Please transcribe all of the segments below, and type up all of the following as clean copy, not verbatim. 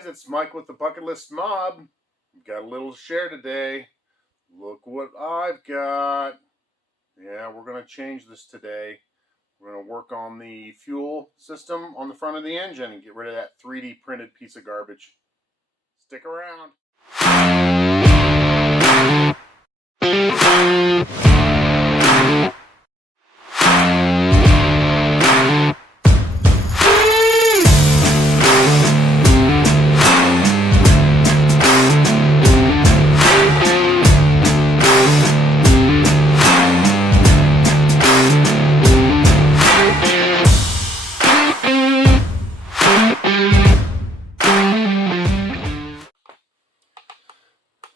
guys, it's Mike with the Bucket List Mob. Got a little share today. Look what I've got. Yeah, we're going to change this today. We're going to work on the fuel system on the front of the engine and get rid of that 3D printed piece of garbage. Stick around.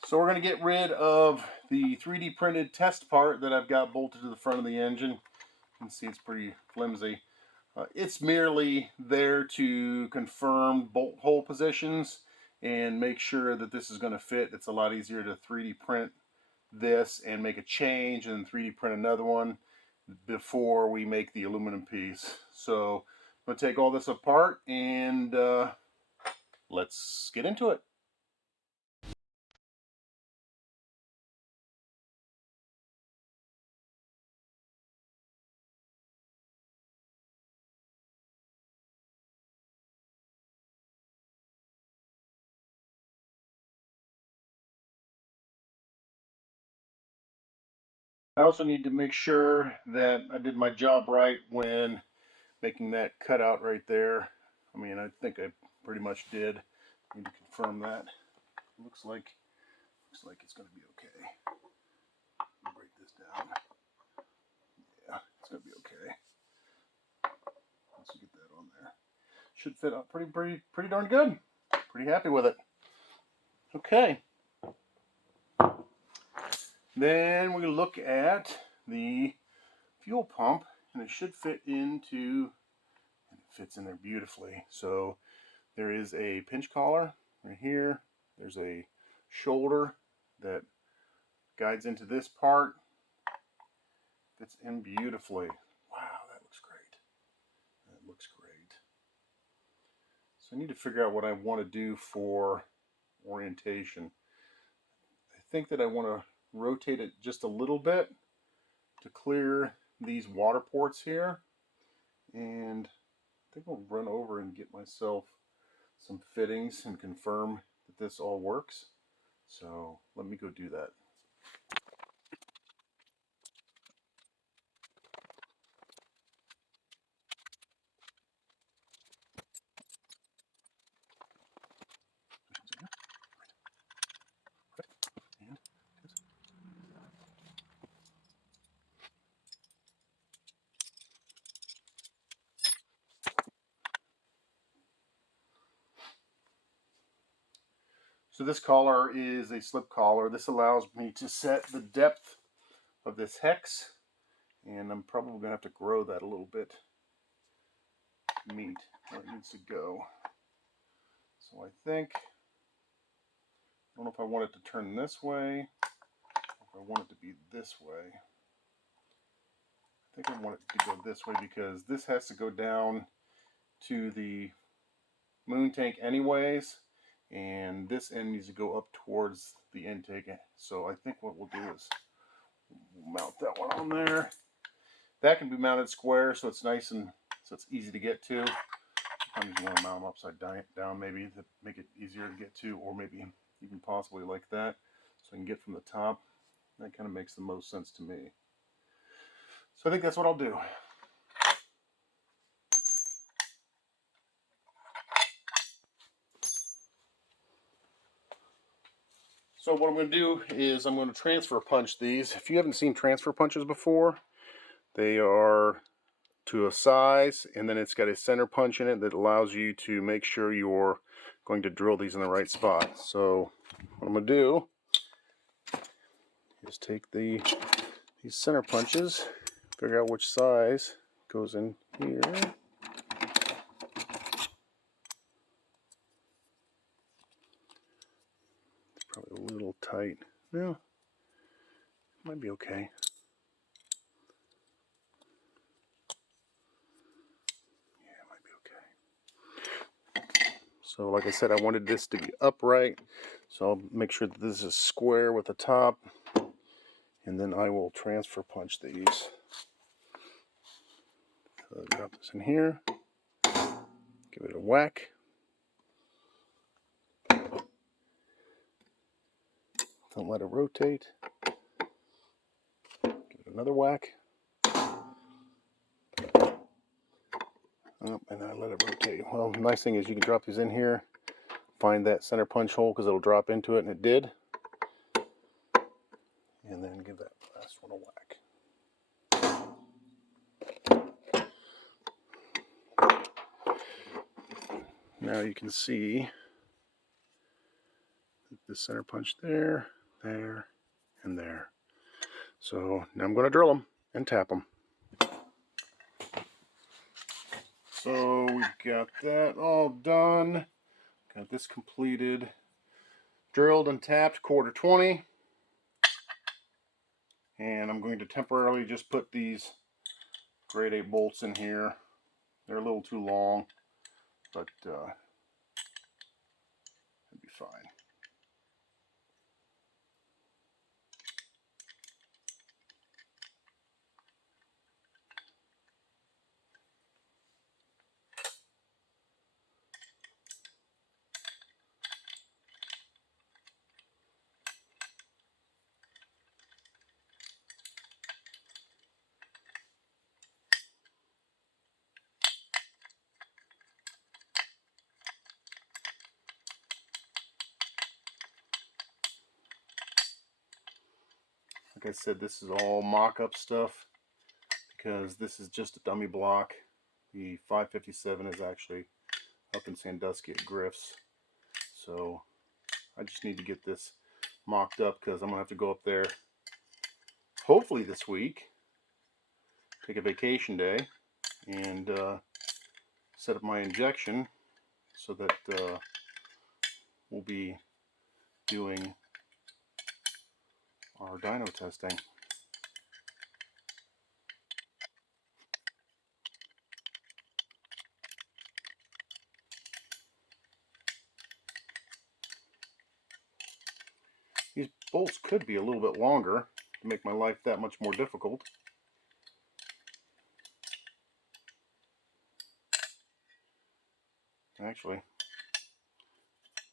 So we're going to get rid of the 3D printed test part that I've got bolted to the front of the engine. You can see it's pretty flimsy. It's merely there to confirm bolt hole positions and make sure that this is going to fit. It's a lot easier to 3D print this and make a change and 3D print another one before we make the aluminum piece. So I'm going to take all this apart and let's get into it. I also need to make sure that I did my job right when making that cutout right there. I mean, I think I pretty much did. I need to confirm that. Looks like it's going to be okay. Break this down. Yeah, it's going to be okay. Once you get that on there, should fit up pretty darn good. Pretty happy with it. Okay. Then we look at the fuel pump, and it should fit into, and it fits in there beautifully. So there is a pinch collar right here. There's a shoulder that guides into this part. Fits in beautifully. Wow, that looks great. That looks great. So I need to figure out what I want to do for orientation. I think that I want to rotate it just a little bit to clear these water ports here, and I think I'll run over and get myself some fittings and confirm that this all works. So let me go do that. So this collar is a slip collar. This allows me to set the depth of this hex, and I'm probably going to have to grow that a little bit to meet where it needs to go. So I think, I don't know if I want it to turn this way, or if I want it to be this way. I think I want it to go this way because this has to go down to the moon tank anyways, and this end needs to go up towards the intake. So I think what we'll do is we'll mount that one on there. That can be mounted square, so it's nice and so it's easy to get to. Sometimes you want to mount them upside down maybe to make it easier to get to, or maybe even possibly like that, so I can get from the top. That kind of makes the most sense to me. So I think that's what I'll do. So what I'm going to do is I'm going to transfer punch these. If you haven't seen transfer punches before, they are to a size, and then it's got a center punch in it that allows you to make sure you're going to drill these in the right spot. So what I'm going to do is take these center punches, figure out which size goes in here. It's probably a little tight. No, it might be okay. So like I said, I wanted this to be upright. So I'll make sure that this is square with the top. And then I will transfer punch these. So drop this in here. Give it a whack. Don't let it rotate. Give it another whack. Oh, and then I let it rotate. Well, the nice thing is you can drop these in here, find that center punch hole because it'll drop into it, and it did. And then give that last one a whack. Now you can see the center punch there, there, and there. So now I'm going to drill them and tap them. So we've got that all done. Got this completed. Drilled and tapped quarter 20. And I'm going to temporarily just put these grade 8 bolts in here. They're a little too long, but it'll be fine. Like I said, this is all mock-up stuff because this is just a dummy block. The 557 is actually up in Sandusky at Griff's. So I just need to get this mocked up because I'm going to have to go up there hopefully this week, take a vacation day, and set up my injection so that we'll be doing our dyno testing. These bolts could be a little bit longer to make my life that much more difficult. Actually,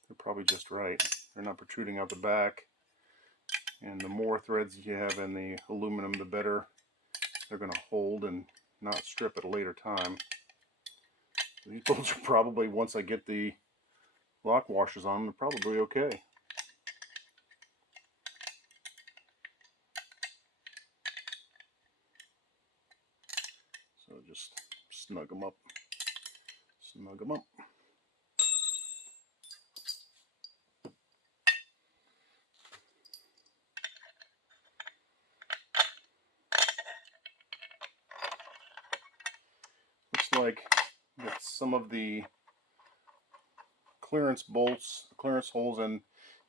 they're probably just right. They're not protruding out the back. And the more threads you have in the aluminum, the better they're going to hold and not strip at a later time. These bolts are probably, once I get the lock washers on, they're probably okay. So just snug them up. Snug them up. Looks like that some of the clearance bolts, clearance holes in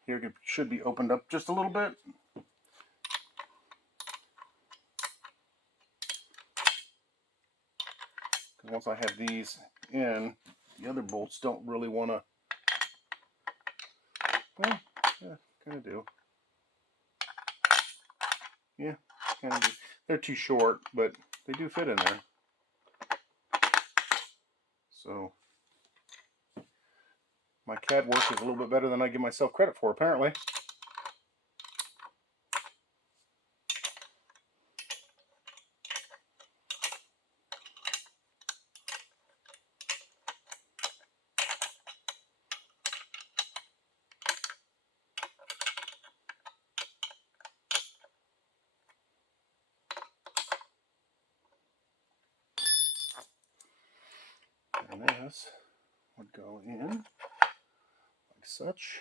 here should be opened up just a little bit. Because once I have these in, the other bolts don't really want to, well, yeah, kind of do. Yeah, kind of do. They're too short, but they do fit in there. So my CAD work is a little bit better than I give myself credit for, apparently. And this would go in like such.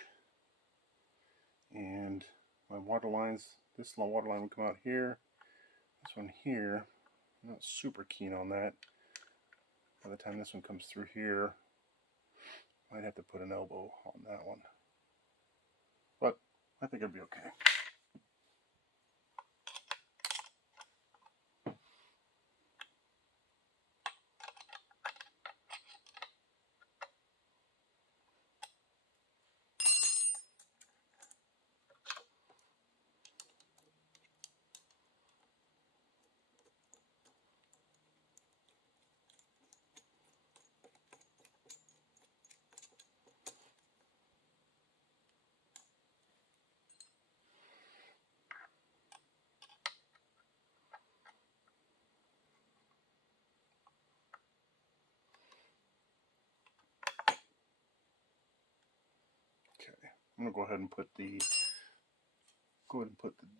And my water lines, this water line would come out here. This one here, I'm not super keen on that. By the time this one comes through here, might have to put an elbow on that one. But I think it'll be okay. I'm gonna go ahead and put the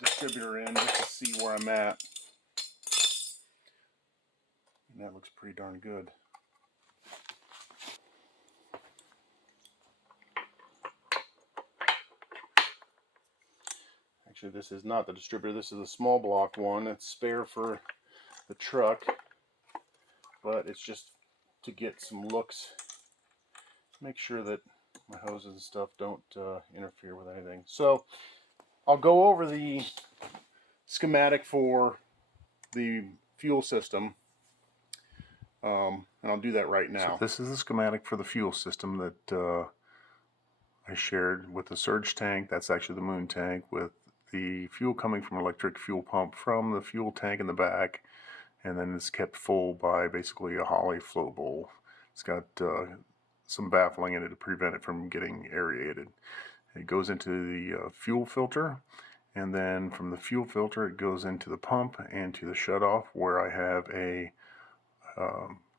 distributor in just to see where I'm at. And that looks pretty darn good. Actually, this is not the distributor. This is a small block one. It's spare for the truck, but it's just to get some looks. Make sure that my hoses and stuff don't interfere with anything. So I'll go over the schematic for the fuel system, and I'll do that right now. So this is the schematic for the fuel system that I shared with the surge tank. That's actually the moon tank, with the fuel coming from electric fuel pump from the fuel tank in the back, and then it's kept full by basically a Holley float bowl. It's got some baffling in it to prevent it from getting aerated. It goes into the fuel filter, and then from the fuel filter it goes into the pump and to the shutoff, where I have a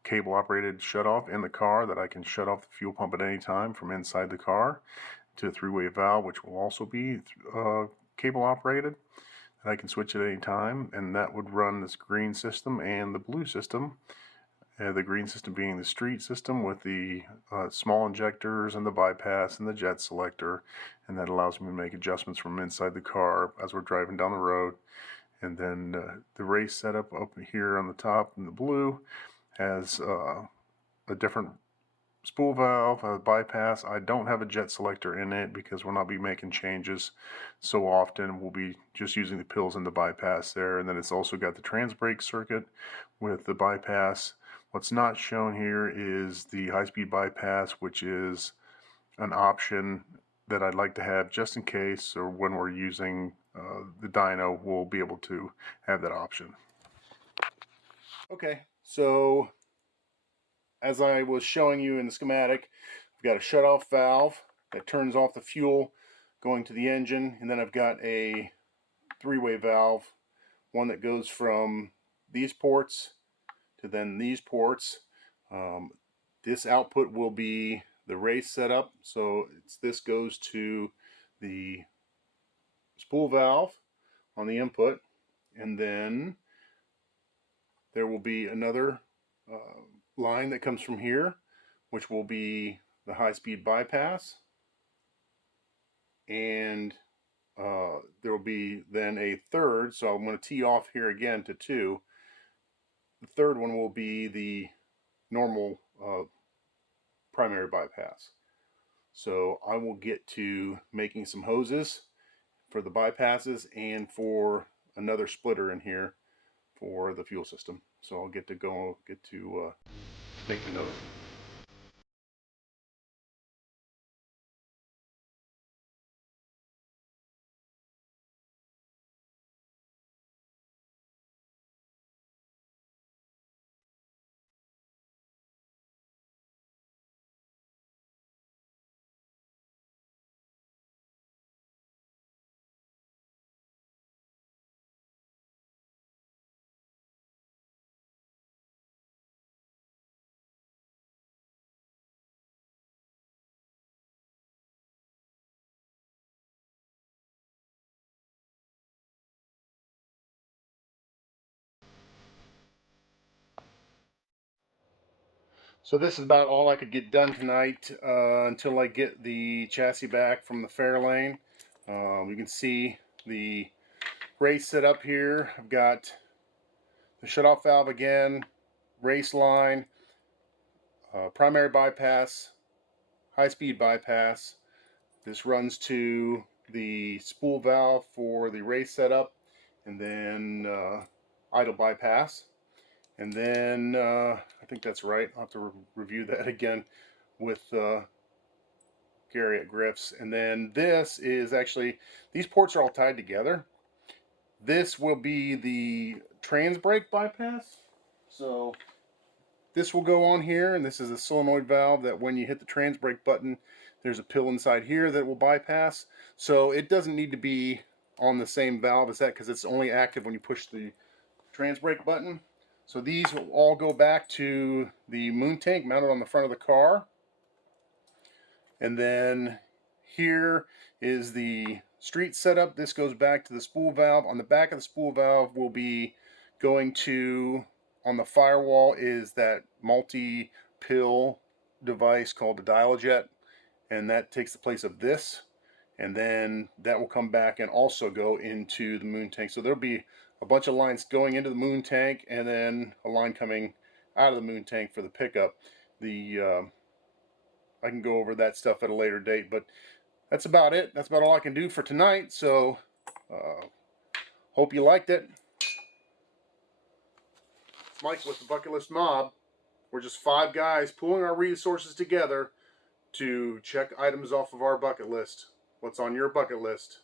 cable operated shutoff in the car that I can shut off the fuel pump at any time from inside the car, to a three-way valve which will also be cable operated, and I can switch at any time, and that would run this green system and the blue system. The green system being the street system with the small injectors and the bypass and the jet selector, and that allows me to make adjustments from inside the car as we're driving down the road. And then the race setup up here on the top in the blue has a different spool valve, a bypass. I don't have a jet selector in it because we'll not be making changes so often. We'll be just using the pills and the bypass there. And then it's also got the trans brake circuit with the bypass. What's not shown here is the high-speed bypass, which is an option that I'd like to have just in case, or when we're using the dyno, we'll be able to have that option. Okay, so as I was showing you in the schematic, I've got a shutoff valve that turns off the fuel going to the engine, and then I've got a three-way valve, one that goes from these ports to then these ports. This output will be the race setup, so this goes to the spool valve on the input, and then there will be another line that comes from here, which will be the high-speed bypass, and there will be then a third, so I'm going to tee off here again to 2. The third one will be the normal primary bypass. So I will get to making some hoses for the bypasses and for another splitter in here for the fuel system. So I'll get to make the note. So this is about all I could get done tonight until I get the chassis back from the Fairlane. You can see the race set up here. I've got the shutoff valve again, race line, primary bypass, high-speed bypass. This runs to the spool valve for the race setup, and then idle bypass. And then I think that's right. I'll have to review that again with Gary at Griff's. And then this is actually, these ports are all tied together. This will be the trans brake bypass. So this will go on here, and this is a solenoid valve that when you hit the trans brake button, there's a pill inside here that will bypass. So it doesn't need to be on the same valve as that because it's only active when you push the trans brake button. So these will all go back to the moon tank mounted on the front of the car. And then here is the street setup. This goes back to the spool valve. On the back of the spool valve will be going to, on the firewall is that multi-pill device called the dial-a-jet, and that takes the place of this, and then that will come back and also go into the moon tank. So there'll be a bunch of lines going into the moon tank and then a line coming out of the moon tank for the pickup. I can go over that stuff at a later date, but that's about it. That's about all I can do for tonight. So hope you liked it. Mike with the Bucket List Mob. We're just 5 guys pulling our resources together to check items off of our bucket list. What's on your bucket list?